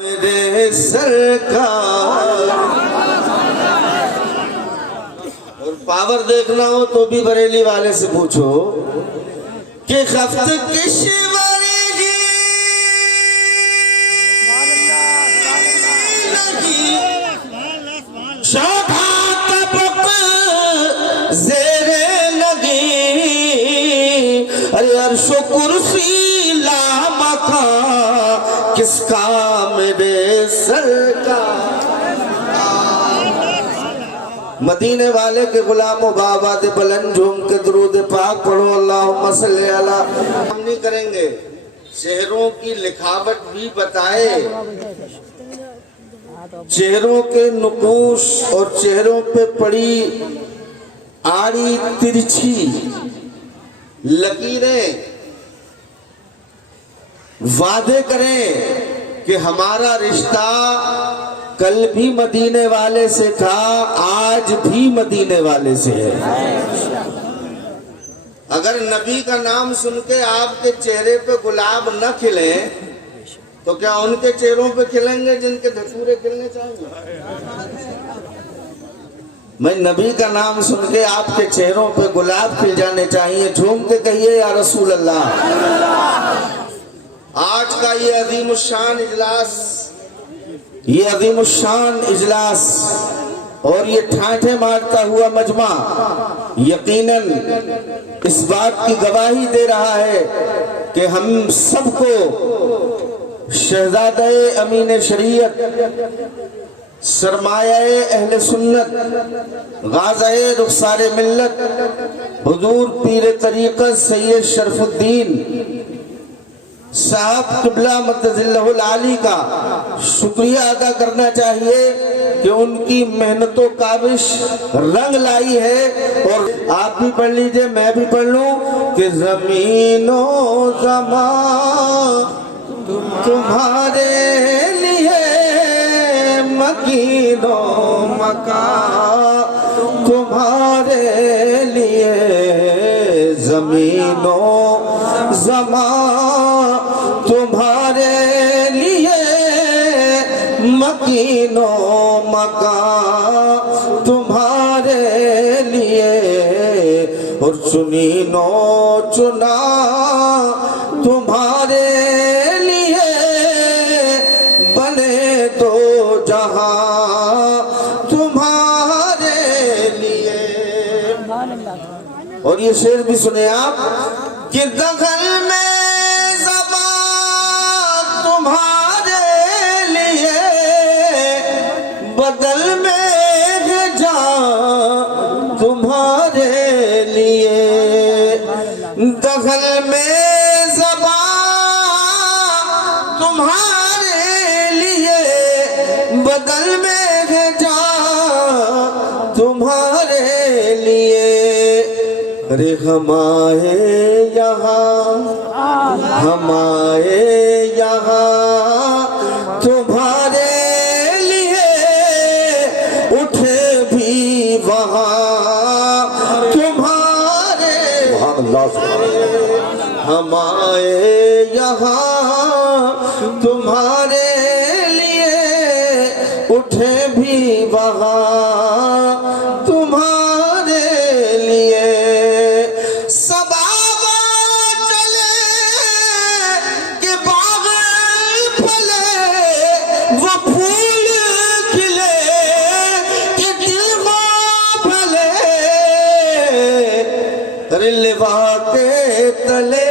मेरे सरकार। और पावर देखना हो तो भी बरेली वाले से पूछो कि खफ्त किश्वारी जी नहीं शोभा तबक ज़ेरे लगी। अरे अर्शो कुर्सी लामका किसका मेरे सरकार। मदीने वाले के गुलामों बाबा दे बुलंद झूम के दुरूद पाक पढ़ो अल्लाहुम्मा सल्ली अला। हम नहीं करेंगे, चेहरों की लिखावट भी बताए, चेहरों के नुकूश और चेहरों पे पड़ी आड़ी तिरछी लकीरें वादे करें कि हमारा रिश्ता कल भी मदीने वाले से था, आज भी मदीने वाले से है। अगर नबी का नाम सुन के आपके चेहरे पे गुलाब न खिले तो क्या उनके चेहरों पे खिलेंगे जिनके धतूरे खिलने चाहिए? मैं नबी का नाम सुन के आपके चेहरों पे गुलाब खिल जाने चाहिए। झूम के कहिए या रसूल अल्लाह। आज का ये अजीमुशान इजलास, ये अजीमुशान इजलास और ये ठाठे मारता हुआ मजमा यकीनन इस बात की गवाही दे रहा है कि हम सबको शहजादे अमीन शरीयत, सरमायाए अहले सुन्नत, गाज़ाए रुखसारे मिल्लत, हुजूर पीर तरीक़त सैयद शरफुद्दीन साहब क़िबला मद्दज़िल्लहुल आली का शुक्रिया अदा करना चाहिए कि उनकी मेहनतों काबिश रंग लाई है। और आप भी पढ़ लीजिए, मैं भी पढ़ लूं कि ज़मीनो ज़मा तुम्हारे लिए, मकीनो मका तुम्हारे लिए, ज़मीनो ज़मा तुम्हारे लिए, मकीनो मका तुम्हारे लिए, और चुनीनो चुना तुम्हारे लिए, बने तो जहां तुम्हारे लिए। और ये शेर भी सुने आप कि दखल में तुम्हारे लिए, बदल में है जान तुम्हारे लिए, दखल में ज़बान तुम्हारे लिए, बदल में है जान तुम्हारे लिए। अरे हम आए यहाँ, हम आए यहाँ तुम्हारे लिए, उठे भी वहाँ तुम्हारे। हम आए यहाँ तुम्हारे लिए, उठे भी वहाँ तुम्हारे लिए। लिवा के तले,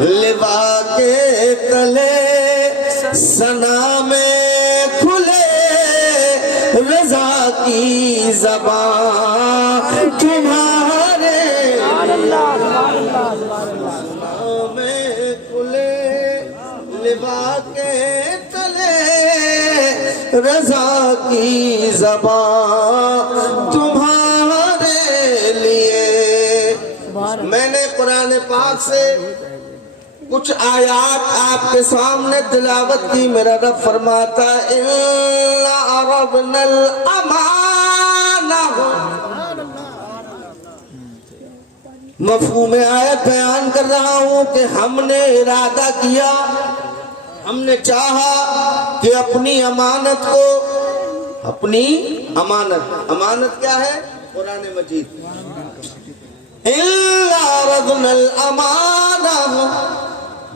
लिवा के तले सना में खुले, रज़ा की ज़बान तुम्हारे में खुले, लिवा के तले रज़ा की ज़बान तुम्हारे लिए। मैंने कुरान पाक से कुछ आयात आपके सामने तिलावत की। मेरा रब फरमाता इन्ना अरबनल अमाना, मफ़हूम आयत बयान कर रहा हूँ कि हमने इरादा किया, हमने चाहा कि अपनी अमानत को, अपनी अमानत, अमानत क्या है? कुरान मजीद, इल्ला रद्दल अमाना,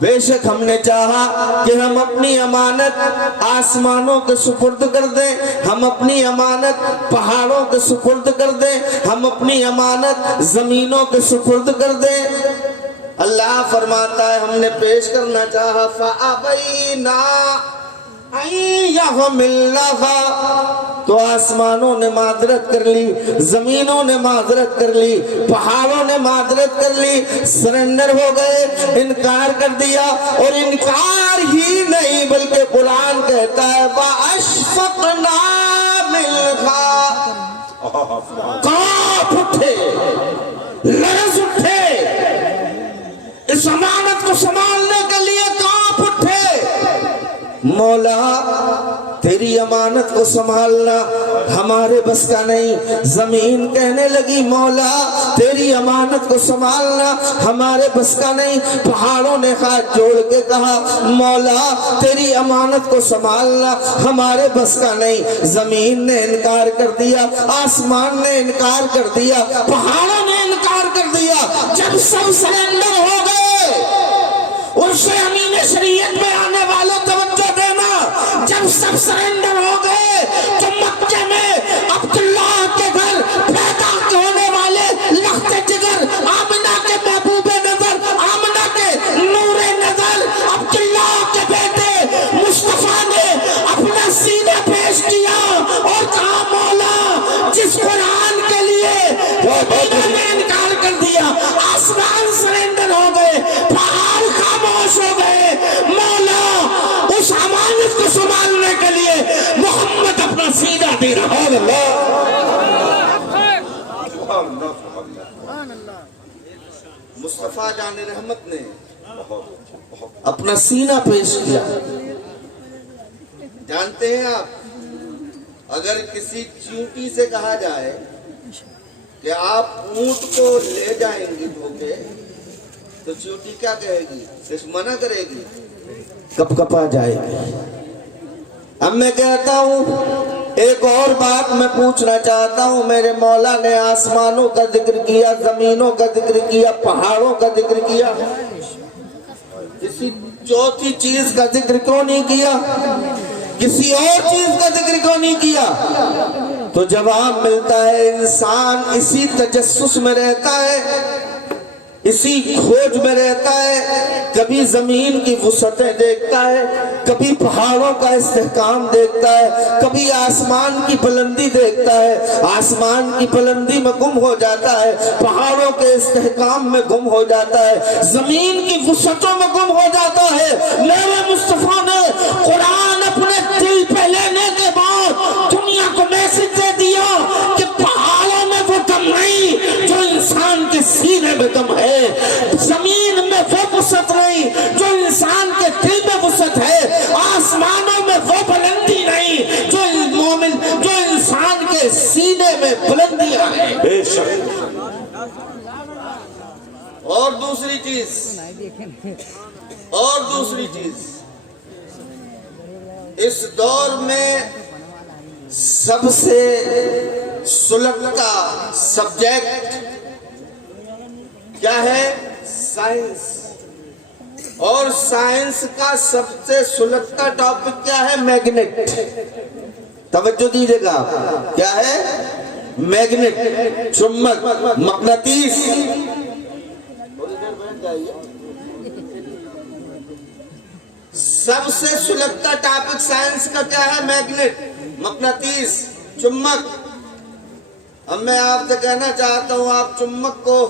बेशक हमने चाहा कि हम अपनी अमानत आसमानों के सुपुर्द कर दें, हम अपनी अमानत पहाड़ों के सुपुर्द कर दें, हम अपनी अमानत जमीनों के सुपुर्द कर दें। अल्लाह फरमाता है हमने पेश करना चाहा, फ़अबैना अय्यहमिल्लाहा, तो आसमानों ने माजरत कर ली, जमीनों ने माजरत कर ली, पहाड़ों ने माजरत कर ली, सरेंडर हो गए, इनकार कर दिया। और इनकार ही नहीं बल्कि कुरान कहता है वअशफ़क़ना मिन्हा, कांप उठे, लरज़ उठे, इस अमानत को संभालने के लिए कांप उठे। मौला तेरी अमानत को संभालना हमारे बस का नहीं। जमीन कहने लगी मौला तेरी अमानत को संभालना हमारे बस का नहीं। पहाड़ों ने हाथ जोड़ के कहा मौला तेरी अमानत को संभालना हमारे बस का नहीं। जमीन ने इनकार कर दिया, आसमान ने इनकार कर दिया, पहाड़ों ने इनकार कर दिया। जब सब सरेंडर हो गए, उससे अमीन शरीयत में आने वाले तवज्जो देना, जब सब सरेंडर हो गए तो मक्के में अब्दुल्ला के घर पैदा होने वाले लख्ते जिगर, आमिना के महबूबे नजर, आमिना के नूरे नजर, अब्दुल्ला के बेटे मुस्तफा ने अपना सीना पेश किया और कहा मौला जिस कुरान के लिए ने इनकार कर दिया, आसमान सरेंडर हो गए, पहाड़ खामोश हो गए, मौला उस अमानत को संभालने के लिए मोहम्मद अपना सीना दे रहा है। मुस्तफा जाने रहमत ने अपना सीना पेश किया। जानते हैं आप, अगर किसी चींटी से कहा जाए कि आप ऊंट को ले जाएंगी धोके, तो चींटी क्या कहेगी? सिर्फ मना करेगी, कपकपा जाएगी। अब मैं कहता हूँ एक और बात मैं पूछना चाहता हूँ। मेरे मौला ने आसमानों का जिक्र किया, जमीनों का जिक्र किया, पहाड़ों का जिक्र किया, किसी चौथी चीज का जिक्र क्यों नहीं किया? किसी और चीज का जिक्र क्यों नहीं किया? तो जवाब मिलता है इंसान इसी तजस्सुस में रहता है, इसी खोज में रहता है। कभी जमीन की वुसअतें देखता है, कभी पहाड़ों का इस्तेहकाम देखता है, कभी आसमान की बुलंदी देखता है, आसमान की बुलंदी में गुम हो जाता है, पहाड़ों के इस्तेहकाम में गुम हो जाता है, जमीन की वुसअतों में गुम हो जाता है। मेरे मुस्तफा ने कुरान अपने दिल पे लेने के बाद दुनिया को मैसेज दे दिया कि पहाड़ों में वो दम नहीं जो इंसान के सीने में दम है, जमीन में वो वुसअत नहीं जो इंसान के दिल में वुसअत है, आसमानों में वो बुलंदी नहीं जो मोमिन, जो इंसान के सीने में बुलंदियां है। बेशक। और दूसरी चीज, इस दौर में सबसे सुलगता सब्जेक्ट क्या है? साइंस। और साइंस का सबसे सुलगता टॉपिक क्या है? मैग्नेट। तवज्जो दीजिएगा, क्या है? मैग्नेट, चुंबक, मकनातीस। सबसे सुलगता टॉपिक साइंस का क्या है? मैग्नेट, मकनातीस, चुंबक। अब मैं आपसे कहना चाहता हूं, आप चुंबक को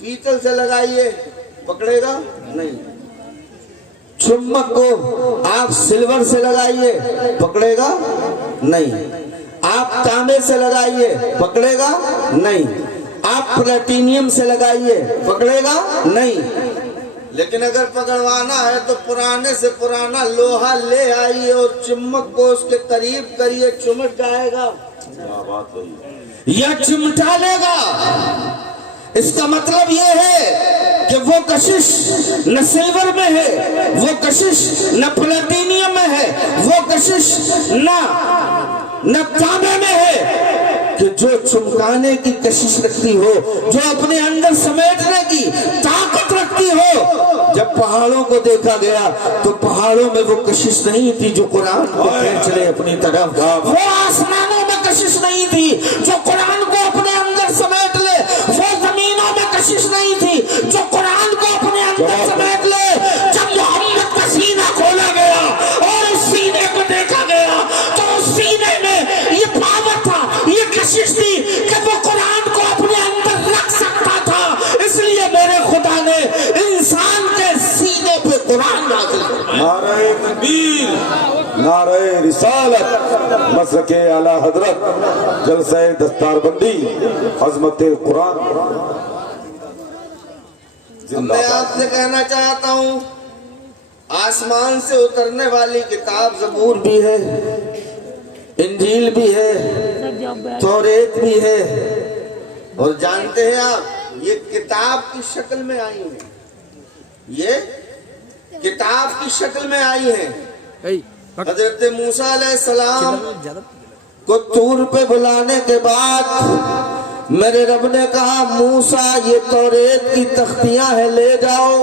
पीतल से लगाइए, पकड़ेगा नहीं। चुंबक को आप सिल्वर से लगाइए, पकड़ेगा नहीं। आप तांबे से लगाइए, पकड़ेगा नहीं। आप प्लेटिनियम से लगाइए, पकड़ेगा नहीं। लेकिन अगर पकड़वाना है तो पुराने से पुराना लोहा ले आइए और चुंबक को उसके करीब करिए, चुमट जाएगा या चिमटा लेगा। इसका मतलब ये है कि वो कशिश न सिल्वर में है, वो कशिश न प्लेटिनियम में है, वो कशिश न तांबे में है, कि जो चमकाने की कशिश रखती हो, जो अपने अंदर समेटने की ताकत रखती हो। जब पहाड़ों को देखा गया तो पहाड़ों में वो कशिश नहीं थी जो कुरान को खींच ले अपनी तरफ, वो आसमानों में कशिश नहीं थी जो कुरान को अपने अंदर समेट ले, वो जमीनों में कशिश नहीं थी जो कुरान को अपने अंदर समेट ले। जब मोहम्मद का सीना खोला गया और उस सीने को देखा गया तो उस सीने में ये पावर था, ये कशिश थी कि वो कुरान को अपने अंदर रख सकता था। इसलिए मेरे खुदा ने इंसान के सीने पे कुरान नाज़िल किया। नारे तकबीर, नारे रिसालत, मसलके आला हजरत, जलसे दस्तारबंदी, अजमत कुरान। मैं आपसे कहना चाहता हूँ, आसमान से उतरने वाली किताब ज़बूर भी है, इंजील भी है, तौरेत भी है, और जानते हैं आप ये किताब की शक्ल में आई है, ये किताब की शक्ल में आई है। हजरत मूसा अलैहिस्सलाम को तूर पे बुलाने के बाद मेरे रब ने कहा, मूसा ये तौरेत की तख्तियां हैं, ले जाओ।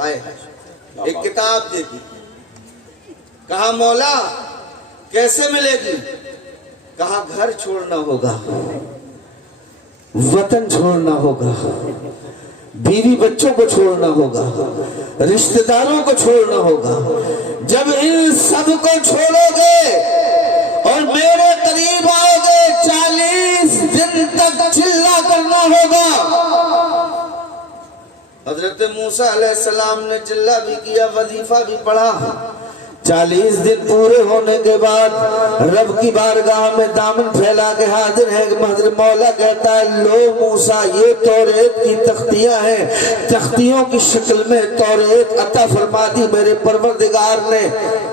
आए एक किताब दे दी। कहा मौला कैसे मिलेगी? कहा घर छोड़ना होगा, वतन छोड़ना होगा, बीवी बच्चों को छोड़ना होगा, रिश्तेदारों को छोड़ना होगा। जब इन सब को छोड़ोगे और मेरे करीब आओगे, 40 दिन तक चिल्ला करना होगा। हजरत मूसा अलैहिस्सलाम ने चिल्ला भी किया, वजीफा भी पढ़ा। 40 दिन पूरे होने के बाद रब की बारगाह में दामन फैला के हाजिर है। हज़रत मौला कहता है, लो मूसा ये तौरेत की तख्तियां हैं, तख्तियों की शक्ल में तौरेत अता फरमा दी मेरे परवरदिगार ने।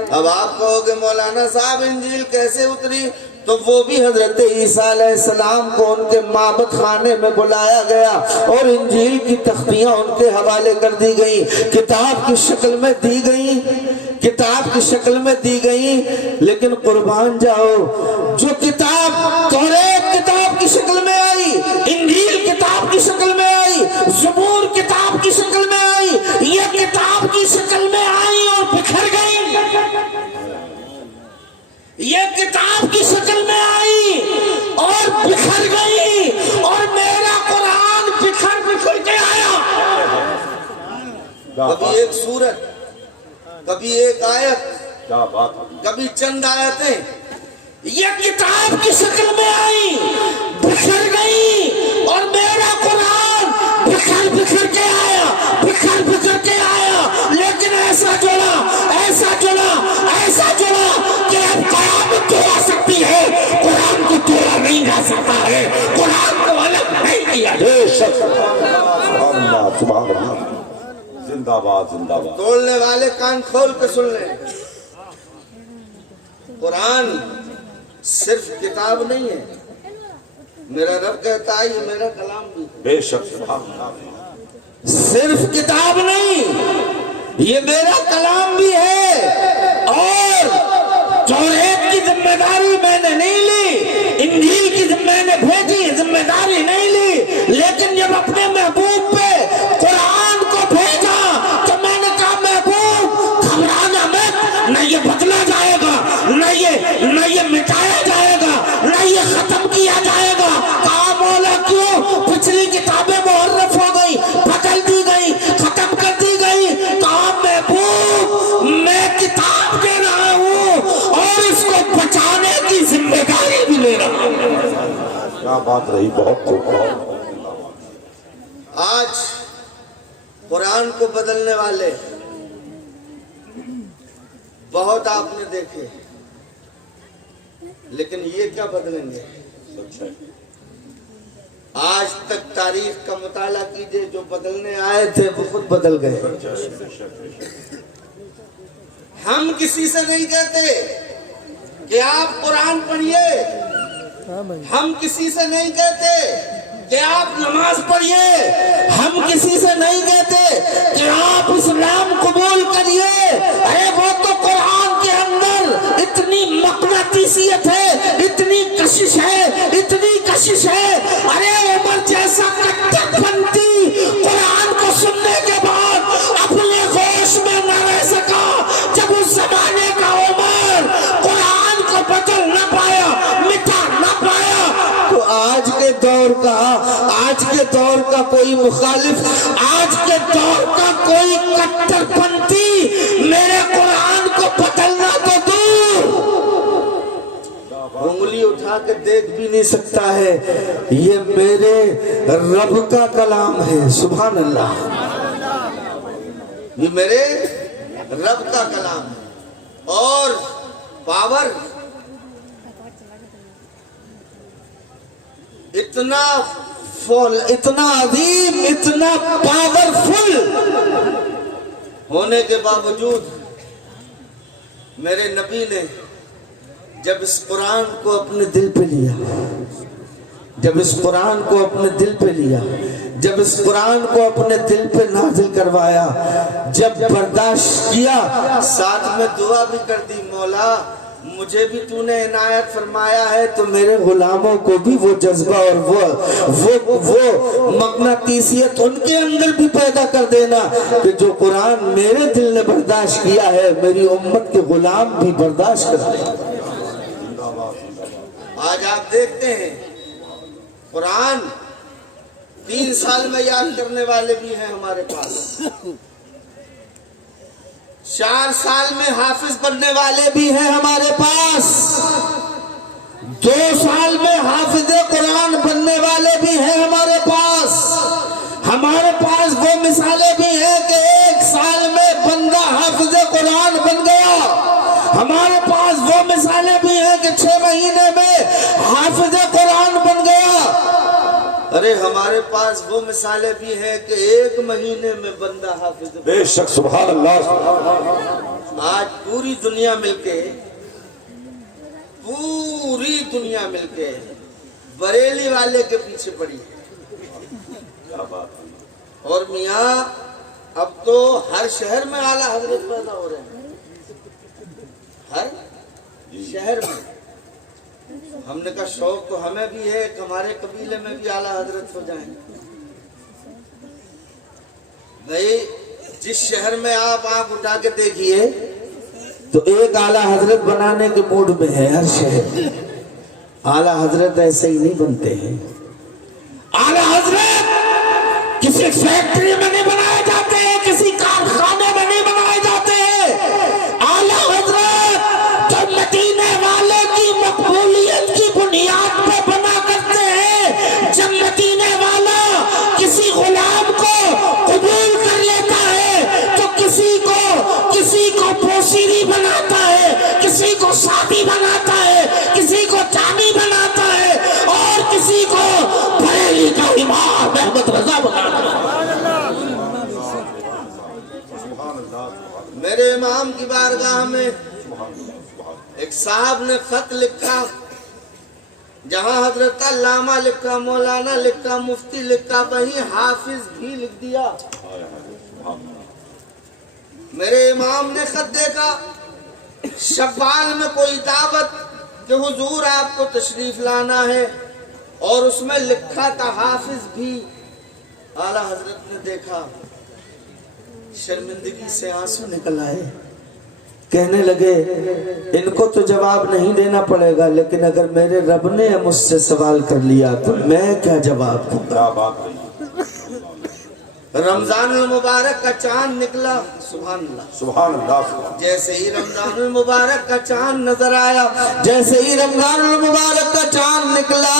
अब आप कहोगे मौलाना साहब इंजील कैसे उतरी? तो वो भी हजरत ईसा अलैहिस्सलाम को उनके माबद खाने में बुलाया गया और इंजील की तख्तियां उनके हवाले कर दी गई, किताब की शक्ल में दी गई, किताब की शक्ल में दी गई। लेकिन कुर्बान जाओ, जो किताब तौरेत किताब की शक्ल में आई, इंजील किताब की शक्ल में आई, ज़बूर किताब की शक्ल में आई, ये किताब की शक्ल में आई और बिखर गई। ये किताब की शक्ल में आई और बिखर गई, और मेरा कुरान बिखर बिखर के आया। कभी एक सूरत, कभी एक आयत, क्या बात, कभी चंद आयतें, ये किताब की शक्ल में आई, बिखर गई, और मेरा कुरान बिखर बिखर के आया, बिखर बिखर के आया। लेकिन ऐसा जुड़ा, ऐसा जुड़ा, ऐसा जुड़ा कि अब कयामत तो आ सकती है, कुरान को तोड़ा नहीं जा सकता है, कुरान को अलग नहीं किया। सुभान अल्लाह, जिंदाबाद जिंदाबाद। तोड़ने वाले कान खोल के सुन ले, कुरान सिर्फ किताब नहीं है, मेरा रब कहता है ये मेरा कलाम भी है। बेशक सिर्फ किताब नहीं, ये मेरा कलाम भी है। और तौरेत की जिम्मेदारी मैंने नहीं ली, इंजील की मैंने भेजी, जिम्मेदारी नहीं ली, लेकिन जब अपने महबूब पे कुरान को भेजा तो मैंने कहा महबूब घबराना मत, न ये बदला जाएगा, न ये मिटाया जाएगा, न ये खत्म किया जाएगा। कहा मौला क्यों? पिछली किताबें मुहर्रफ हो गई, बदल दी गई, खत्म कर दी गई। कहा महबूब मैं किताब दे रहा हूँ और इसको बचाने की जिम्मेदारी भी ले रहा हूँ। क्या बात रही, बहुत खूब। आज कुरान को बदलने वाले बहुत आपने देखे, लेकिन ये क्या बदलेंगे? आज तक तारीख का मुताला कीजिए, जो बदलने आए थे वो खुद बदल गए। हम किसी से नहीं कहते कि आप कुरान पढ़िए, हम किसी से नहीं कहते कि आप नमाज पढ़िए, हम किसी से नहीं कहते कि आप इस्लाम कबूल करिए। अरे वो तो कुरान के अंदर इतनी मक़नातीसियत है, इतनी कशिश है, इतनी कशिश है। अरे उमर जैसा कट्टरपंथी कुरान को सुनने के बाद अपने होश में न रह सका। जब उस जमाने का उमर कुरान को बदल न पाया, मिटा न पाया, तो आज के दौर का कोई मुखालिफ, आज के दौर का कोई कट्टरपंथी मेरे कुरान को बदलना तो दूर, उंगली उठा के देख भी नहीं सकता है। ये मेरे रब का कलाम है, सुभान अल्लाह। ये मेरे रब का कलाम है और पावर इतना अजीम, इतना पावरफुल होने के बावजूद मेरे नबी ने जब इस कुरान को अपने दिल पे लिया, जब इस कुरान को अपने दिल पे लिया, जब इस कुरान को अपने दिल पे नाजिल करवाया, जब बर्दाश्त किया, साथ में दुआ भी कर दी, मौला मुझे भी तूने इनायत फरमाया है तो मेरे गुलामों को भी वो जज्बा और वो मक़नातीसियत उनके अंदर भी पैदा कर देना कि जो कुरान मेरे दिल ने बर्दाश्त किया है, मेरी उम्मत के गुलाम भी बर्दाश्त कर लें। आज आप देखते हैं कुरान 3 साल में याद करने वाले भी हैं हमारे पास, 4 साल में हाफिज बनने वाले भी हैं हमारे पास, 2 साल में हाफिज कुरान बनने वाले भी हैं हमारे पास। हमारे पास वो मिसालें भी हैं कि 1 साल में बंदा हाफिज कुरान बन गया। हमारे पास वो मिसालें भी हैं कि 6 महीने में हाफिज कुरान बन गया। अरे हमारे पास वो मिसालें भी हैं कि 1 महीने में बंदा हाफिज। बेशक, सुभान अल्लाह। आज पूरी दुनिया मिलके बरेली वाले के पीछे पड़ी है। क्या बात है। और मियाँ अब तो हर शहर में आला हजरत पैदा हो रहे हैं, हर शहर में। हमने कहा शौक तो हमें भी है कि हमारे कबीले में भी आला हजरत हो जाएं। भाई जिस शहर में आप आंख उठा के देखिए तो एक आला हजरत बनाने के मूड में है हर शहर। आला हजरत ऐसे ही नहीं बनते हैं। आला हजरत किसी फैक्ट्री में नहीं बनाए जाते हैं, किसी कारखाने में नहीं बनाए जाते हैं। आला हजरत तो मदीने वाले की मकबूलियत की बुनियाद पे बना करते हैं। जब मदीने वाला किसी गुलाम को कबूल कर लेता है तो किसी को पोशीरी बनाता है, किसी को शादी बनाता है, किसी को जामी बनाता है और किसी को बरेली का इमाम अहमद रजा बनाता है। मेरे इमाम की बारगाह में एक साहब ने खत लिखा, जहां हजरत अल्लामा लिखा, मौलाना लिखा, मुफ्ती लिखा, वहीं हाफिज भी लिख दिया। मेरे इमाम ने खत देखा, शव्वाल में कोई दावत कि हुजूर आपको तशरीफ लाना है, और उसमें लिखा था हाफिज भी। आला हजरत ने देखा, शर्मिंदगी से आंसू निकल आए। कहने लगे इनको तो जवाब नहीं देना पड़ेगा, लेकिन अगर मेरे रब ने मुझसे सवाल कर लिया तो मैं क्या जवाब दूंगा। क्या बात है। रमजानुल मुबारक का चांद निकला, सुभान अल्लाह, सुभान अल्लाह। जैसे ही रमजानुल मुबारक का चांद नजर आया, जैसे ही रमजानुल मुबारक का चांद निकला,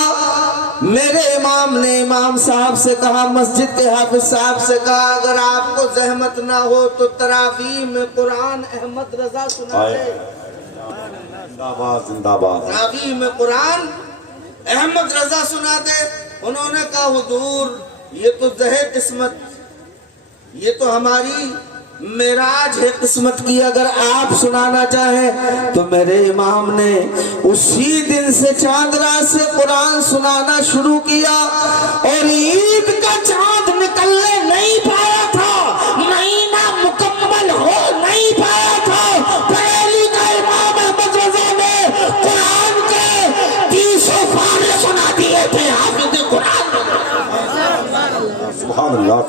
मेरे इमाम ने इमाम साहब से कहा, मस्जिद के हाफिज साहब से कहा, अगर आपको जहमत ना हो तो तरावीह में कुरान अहमद रजा सुना दे। जिंदाबाद जिंदाबाद। तरावीह में कुरान अहमद रजा सुना दे। उन्होंने कहा हुजूर ये तो जहे किस्मत, ये तो हमारी मेराज है किस्मत की। अगर आप सुनाना चाहें तो मेरे इमाम ने उसी दिन से चांद रात से कुरान सुनाना शुरू किया और ईद का चांद निकलने नहीं पाया था, महीना मुकम्मल हो नहीं पाया था। बरेली का इमाम अहमद रजा ने कुरान के 30 पारे सुना दिए थे। हाफिज़ कुरान सुभान अल्लाह।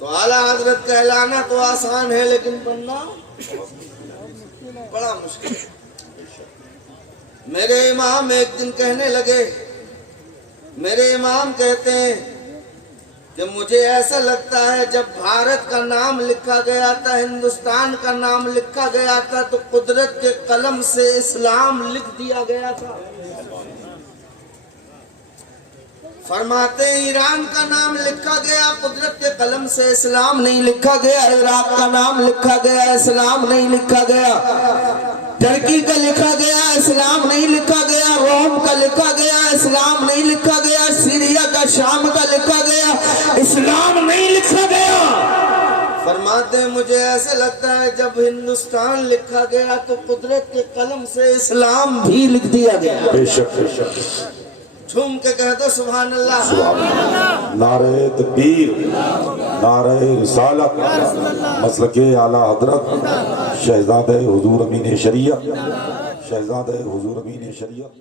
तो आला हजरत कहलाना तो आसान है लेकिन बनना बड़ा मुश्किल है। मेरे इमाम एक दिन कहने लगे, मेरे इमाम कहते हैं कि मुझे ऐसा लगता है जब भारत का नाम लिखा गया था, हिंदुस्तान का नाम लिखा गया था, तो कुदरत के कलम से इस्लाम लिख दिया गया था। फरमाते ईरान का नाम लिखा गया, कुदरत के कलम से इस्लाम नहीं लिखा गया। इराक का नाम लिखा गया, इस्लाम नहीं लिखा गया। टर्की का लिखा गया, इस्लाम नहीं लिखा गया। रोम का लिखा गया, इस्लाम नहीं लिखा गया। सीरिया का, शाम का लिखा गया, इस्लाम नहीं लिखा गया। फरमाते मुझे ऐसा लगता है जब हिंदुस्तान लिखा गया तो कुदरत के कलम से इस्लाम भी लिख दिया गया। बेशक बेशक। झूम के कह दो सुभान अल्लाह। नारे तकबीर, नारे रिसालत, मसलके आला हजरत शहजादे हुजूर अमीन शरीयत, शहजादे हुजूर अमीन शरीयत।